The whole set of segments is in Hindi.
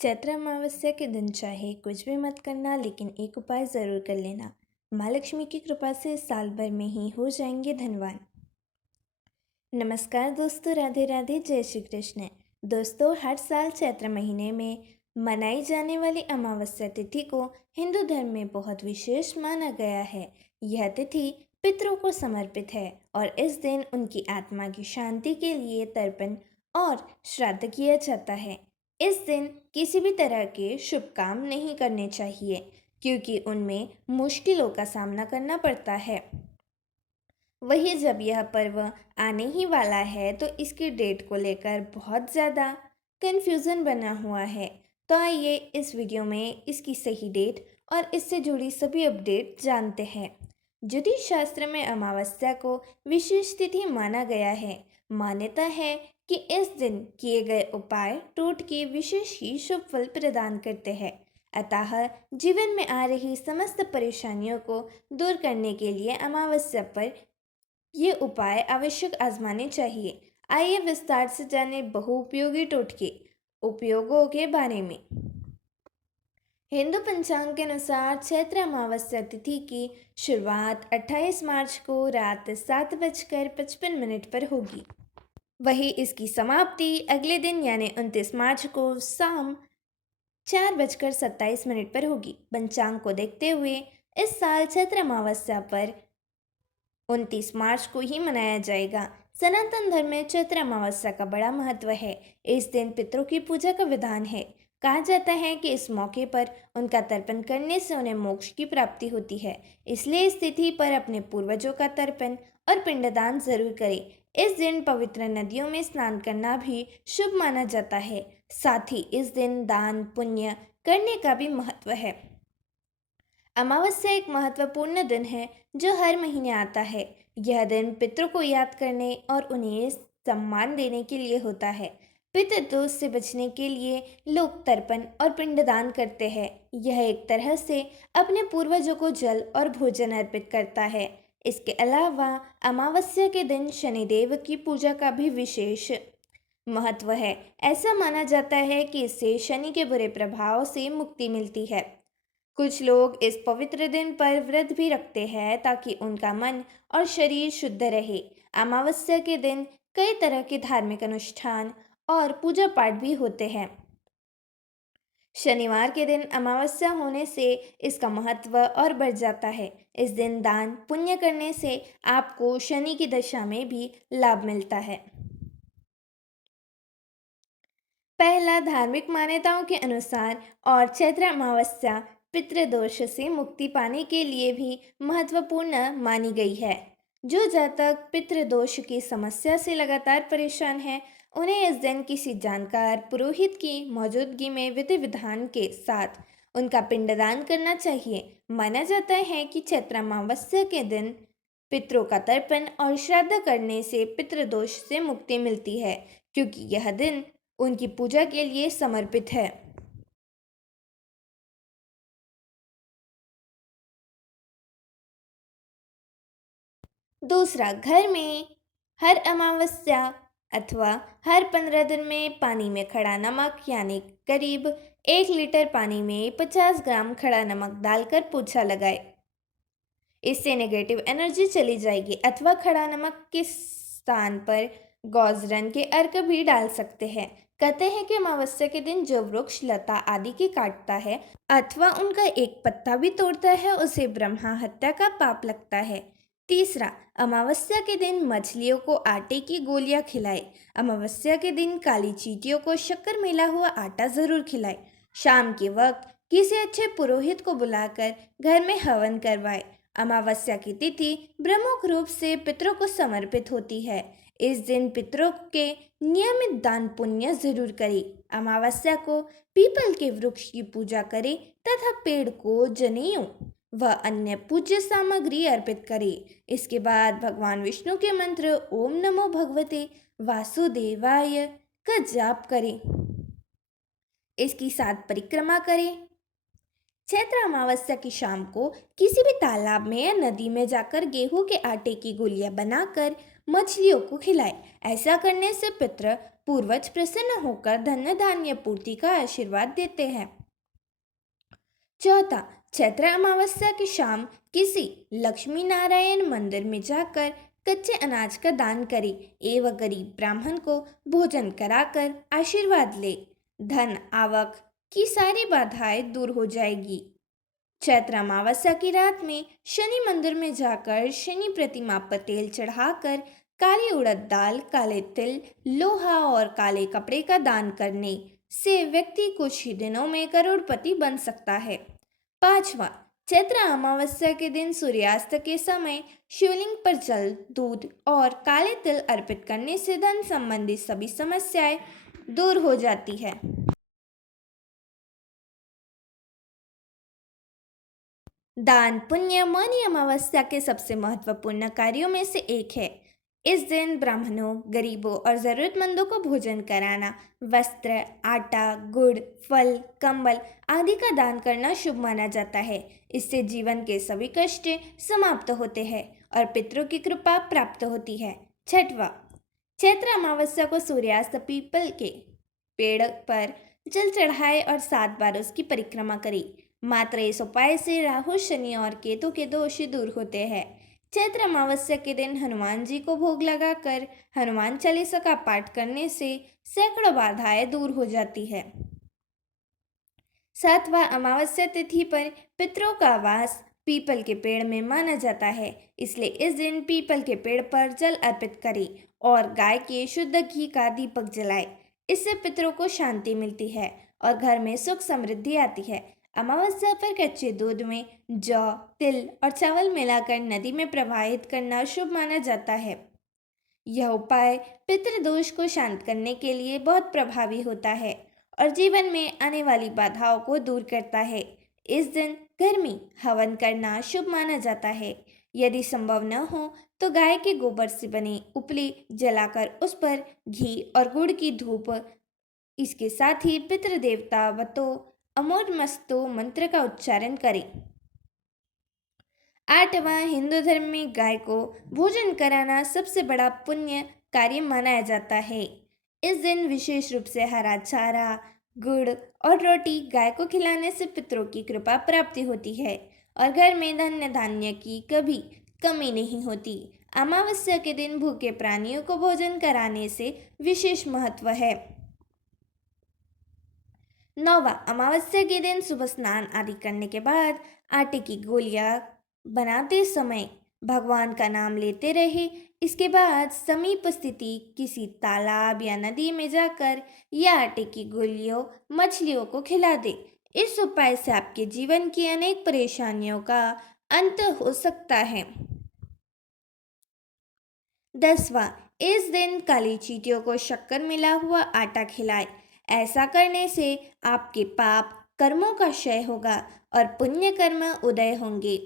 चैत्र अमावस्या के दिन चाहे कुछ भी मत करना, लेकिन एक उपाय ज़रूर कर लेना। माँ लक्ष्मी की कृपा से साल भर में ही हो जाएंगे धनवान। नमस्कार दोस्तों, राधे राधे, जय श्री कृष्ण। दोस्तों, हर साल चैत्र महीने में मनाई जाने वाली अमावस्या तिथि को हिंदू धर्म में बहुत विशेष माना गया है। यह तिथि पितरों को समर्पित है और इस दिन उनकी आत्मा की शांति के लिए तर्पण और श्राद्ध किया जाता है। इस दिन किसी भी तरह के शुभ काम नहीं करने चाहिए, क्योंकि उनमें मुश्किलों का सामना करना पड़ता है। वही जब यह पर्व आने ही वाला है तो इसकी डेट को लेकर बहुत ज़्यादा कन्फ्यूज़न बना हुआ है। तो आइए इस वीडियो में इसकी सही डेट और इससे जुड़ी सभी अपडेट जानते हैं। ज्योतिष शास्त्र में अमावस्या को विशेष तिथि माना गया है। मान्यता है कि इस दिन किए गए उपाय टोटके विशेष ही शुभ फल प्रदान करते हैं। अतः जीवन में आ रही समस्त परेशानियों को दूर करने के लिए अमावस्या पर ये उपाय आवश्यक आजमाने चाहिए। आइए विस्तार से जाने बहुउपयोगी टोटके उपयोगों के बारे में। हिंदू पंचांग के अनुसार चैत्र अमावस्या तिथि की शुरुआत 28 मार्च को रात 7:55 पर होगी। वहीं इसकी समाप्ति अगले दिन यानी 29 मार्च को शाम 4:27 पर होगी। पंचांग को देखते हुए इस साल चैत्र अमावस्या पर 29 मार्च को ही मनाया जाएगा। सनातन धर्म में चैत्र अमावस्या का बड़ा महत्व है। इस दिन पितरों की पूजा का विधान है। कहा जाता है कि इस मौके पर उनका तर्पण करने से उन्हें मोक्ष की प्राप्ति होती है। इसलिए इस तिथि पर अपने पूर्वजों का तर्पण और पिंडदान जरूर करें। इस दिन पवित्र नदियों में स्नान करना भी शुभ माना जाता है। साथ ही इस दिन दान पुण्य करने का भी महत्व है। अमावस्या एक महत्वपूर्ण दिन है जो हर महीने आता है। यह दिन पितरों को याद करने और उन्हें सम्मान देने के लिए होता है। पितृदोष से बचने के लिए लोग तर्पण और पिंडदान करते हैं। यह एक तरह से अपने पूर्वजों को जल और भोजन अर्पित करता है। इसके अलावा अमावस्या के दिन शनिदेव की पूजा का भी विशेष महत्व है। ऐसा माना जाता है कि इससे शनि के बुरे प्रभाव से मुक्ति मिलती है। कुछ लोग इस पवित्र दिन पर व्रत भी रखते हैं ताकि उनका मन और शरीर शुद्ध रहे। अमावस्या के दिन कई तरह के धार्मिक अनुष्ठान और पूजा पाठ भी होते हैं। शनिवार के दिन अमावस्या होने से इसका महत्व और बढ़ जाता है। इस दिन दान पुण्य करने से आपको शनि की दशा में भी लाभ मिलता है। पहला, धार्मिक मान्यताओं के अनुसार और चैत्र अमावस्या पितृदोष से मुक्ति पाने के लिए भी महत्वपूर्ण मानी गई है। जो जातक पितृदोष की समस्या से लगातार परेशान है, उन्हें इस दिन किसी जानकार पुरोहित की मौजूदगी में विधि विधान के साथ उनका पिंडदान करना चाहिए। माना जाता है कि चैत्र अमावस्या के दिन पितरों का तर्पण और श्राद्ध करने से पितृदोष से मुक्ति मिलती है, क्योंकि यह दिन उनकी पूजा के लिए समर्पित है। दूसरा, घर में हर अमावस्या अथवा हर 15 दिन में पानी में खड़ा नमक यानी करीब 1 लीटर पानी में 50 ग्राम खड़ा नमक डालकर पोछा लगाए। इससे नेगेटिव एनर्जी चली जाएगी। अथवा खड़ा नमक के स्थान पर गौजरन के अर्क भी डाल सकते हैं। कहते हैं कि अमावस्या के दिन जो वृक्ष लता आदि की काटता है अथवा उनका एक पत्ता भी तोड़ता है, उसे ब्रह्मा हत्या का पाप लगता है। तीसरा, अमावस्या के दिन मछलियों को आटे की गोलियां खिलाए। अमावस्या के दिन काली चींटियों को शक्कर मिला हुआ आटा जरूर खिलाए। शाम के वक्त किसी अच्छे पुरोहित को बुलाकर घर में हवन करवाए। अमावस्या की तिथि प्रमुख रूप से पितरों को समर्पित होती है। इस दिन पितरों के नियमित दान पुण्य जरूर करें। अमावस्या को पीपल के वृक्ष की पूजा करें तथा पेड़ को जनेऊ व अन्य पूज्य सामग्री अर्पित करें। इसके बाद भगवान विष्णु के मंत्र ओम नमो भगवते वासुदेवाय का जाप करें। इसकी 7 परिक्रमा करें। चैत्र अमावस्या की शाम को किसी भी तालाब में या नदी में जाकर गेहूं के आटे की गोलियां बनाकर मछलियों को खिलाएं। ऐसा करने से पितृ पूर्वज प्रसन्न होकर धन धान्य पूर्ति का आशीर्वाद देते हैं। चौथा, चैत्र अमावस्या की शाम किसी लक्ष्मी नारायण मंदिर में जाकर कच्चे अनाज का दान करें एवं गरीब ब्राह्मण को भोजन कराकर आशीर्वाद ले। धन आवक की सारी बाधाएं दूर हो जाएगी। चैत्र अमावस्या की रात में शनि मंदिर में जाकर शनि प्रतिमा पर तेल चढ़ाकर काली उड़द दाल, काले तिल, लोहा और काले कपड़े का दान करने से व्यक्ति कुछ ही दिनों में करोड़पति बन सकता है। पांचवा, चैत्र अमावस्या के दिन सूर्यास्त के समय शिवलिंग पर जल, दूध और काले तिल अर्पित करने से धन संबंधी सभी समस्याएं दूर हो जाती है। दान पुण्य मौनी अमावस्या के सबसे महत्वपूर्ण कार्यों में से एक है। इस दिन ब्राह्मणों, गरीबों और जरूरतमंदों को भोजन कराना, वस्त्र, आटा, गुड़, फल, कंबल आदि का दान करना शुभ माना जाता है। इससे जीवन के सभी कष्ट समाप्त होते हैं और पितरों की कृपा प्राप्त होती है। छठवां, चैत्र अमावस्या को सूर्यास्त पीपल के पेड़ पर जल चढ़ाए और 7 बार उसकी परिक्रमा करें। मात्र इस उपाय से राहु, शनि और केतु के दोष दूर होते हैं। चैत्र अमावस्या के दिन हनुमान जी को भोग लगाकर हनुमान चालीसा का पाठ करने से सैकड़ों बाधाएं दूर हो जाती है। सातवां, अमावस्या तिथि पर पितरों का वास पीपल के पेड़ में माना जाता है, इसलिए इस दिन पीपल के पेड़ पर जल अर्पित करें और गाय के शुद्ध घी का दीपक जलाएं। इससे पितरों को शांति मिलती है और घर में सुख समृद्धि आती है। अमावस्या पर कच्चे दूध में जौ, तिल और चावल मिलाकर नदी में प्रवाहित करना शुभ माना जाता है। यह उपाय पितृदोष को शांत करने के लिए बहुत प्रभावी होता है और जीवन में आने वाली बाधाओं को दूर करता है। इस दिन घर में हवन करना शुभ माना जाता है। यदि संभव न हो तो गाय के गोबर से बने उपले जलाकर उस पर घी और गुड़ की धूप, इसके साथ ही पितृदेवता वतो अमोरमस्तो मंत्र का उच्चारण करें। आठवां, हिंदू धर्म में गाय को भोजन कराना सबसे बड़ा पुण्य कार्य माना जाता है। इस दिन विशेष रूप से हरा चारा, गुड़ और रोटी गाय को खिलाने से पितरों की कृपा प्राप्ति होती है और घर में धन्य धान्य की कभी कमी नहीं होती। अमावस्या के दिन भूखे प्राणियों को भोजन कराने से विशेष महत्व है। नौवा, अमावस्या के दिन सुबह स्नान आदि करने के बाद आटे की गोलियां बनाते समय भगवान का नाम लेते रहे। इसके बाद समीप स्थिति किसी तालाब या नदी में जाकर या आटे की गोलियों मछलियों को खिला दे। इस उपाय से आपके जीवन की अनेक परेशानियों का अंत हो सकता है। 10वां, इस दिन काली चींटियों को शक्कर मिला हुआ आटा खिलाएं। ऐसा करने से आपके पाप कर्मों का क्षय होगा और पुण्य कर्म उदय होंगे।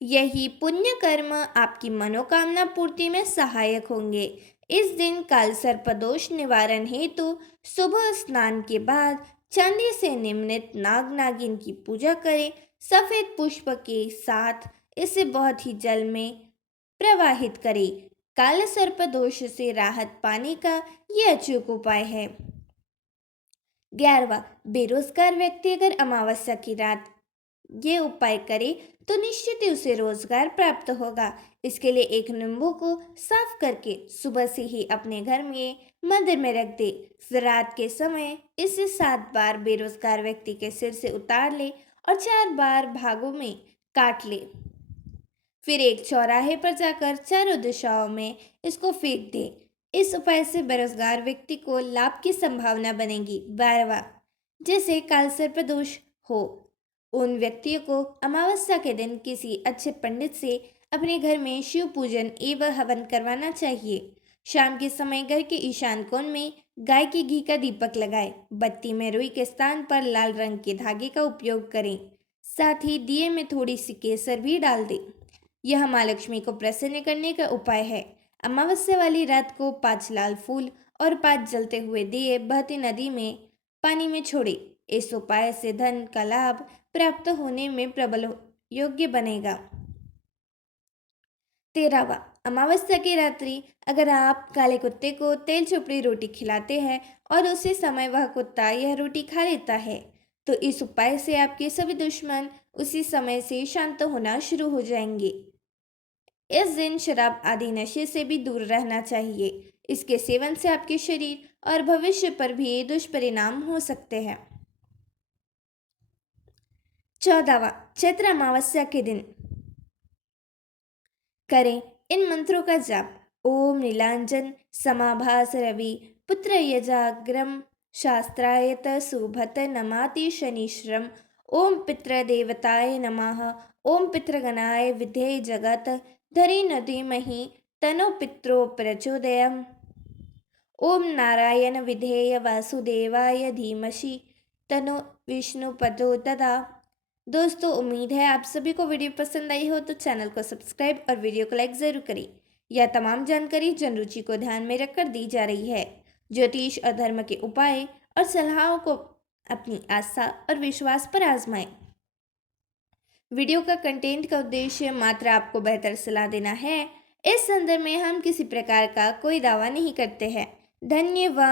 यही पुण्य कर्म आपकी मनोकामना पूर्ति में सहायक होंगे। इस दिन काल सर्पदोष निवारण हेतु सुबह स्नान के बाद चांदी से निर्मित नाग नागिन की पूजा करें सफेद पुष्प के साथ। इसे बहुत ही जल में प्रवाहित करें। काल सर्पदोष से राहत पाने का यह अचूक उपाय है। 11वां, बेरोजगार व्यक्ति अगर अमावस्या की रात ये उपाय करे तो निश्चित ही उसे रोजगार प्राप्त होगा। इसके लिए एक नींबू को साफ करके सुबह से ही अपने घर में मंदिर में रख दे। फिर रात के समय इसे 7 बार बेरोजगार व्यक्ति के सिर से उतार ले और 4 बार भागों में काट ले। फिर एक चौराहे पर जाकर चारों दिशाओं में इसको फेंक दे। इस उपाय से बेरोजगार व्यक्ति को लाभ की संभावना बनेगी। 12वां, जैसे काल सर्पदोष हो उन व्यक्तियों को अमावस्या के दिन किसी अच्छे पंडित से अपने घर में शिव पूजन एवं हवन करवाना चाहिए। शाम के समय घर के ईशान कोण में गाय के घी का दीपक लगाएं। बत्ती में रुई के स्थान पर लाल रंग के धागे का उपयोग करें। साथ ही दिए में थोड़ी सी केसर भी डाल दें। यह माँ लक्ष्मी को प्रसन्न करने का उपाय है। अमावस्या वाली रात को 5 लाल फूल और 5 जलते हुए दिए बहती नदी में पानी में छोड़े। इस उपाय से धन का लाभ प्राप्त होने में प्रबल योग्य बनेगा। 13वां, अमावस्या की रात्रि अगर आप काले कुत्ते को तेल चोपड़ी रोटी खिलाते हैं और उसी समय वह कुत्ता यह रोटी खा लेता है, तो इस उपाय से आपके सभी दुश्मन उसी समय से शांत होना शुरू हो जाएंगे। इस दिन शराब आदि नशे से भी दूर रहना चाहिए। इसके सेवन से आपके शरीर और भविष्य पर भी दुष्परिणाम हो सकते हैं। 14वां, चैत्र अमावस्या के दिन करें इन मंत्रों का जाप। ओम नीलांजन समाभास रवि पुत्र यजाग्रम शास्त्रायत सुभत नमाति शनिश्रम। ओम पितृदेवताय नमः। ओम पितृगणाय विधे जगत धरी नदी मही तनो पित्रो प्रचोदयम्। ओम नारायण विधेय वासुदेवाय धीमहि तनो विष्णुपदो ददा। दोस्तों, उम्मीद है आप सभी को वीडियो पसंद आई हो, तो चैनल को सब्सक्राइब और वीडियो को लाइक ज़रूर करें। यह तमाम जानकारी जन रुचि को ध्यान में रखकर दी जा रही है। ज्योतिष और धर्म के उपाय और सलाहों को अपनी आस्था और विश्वास पर आजमाएं। वीडियो का कंटेंट का उद्देश्य मात्र आपको बेहतर सलाह देना है। इस संदर्भ में हम किसी प्रकार का कोई दावा नहीं करते हैं। धन्यवाद।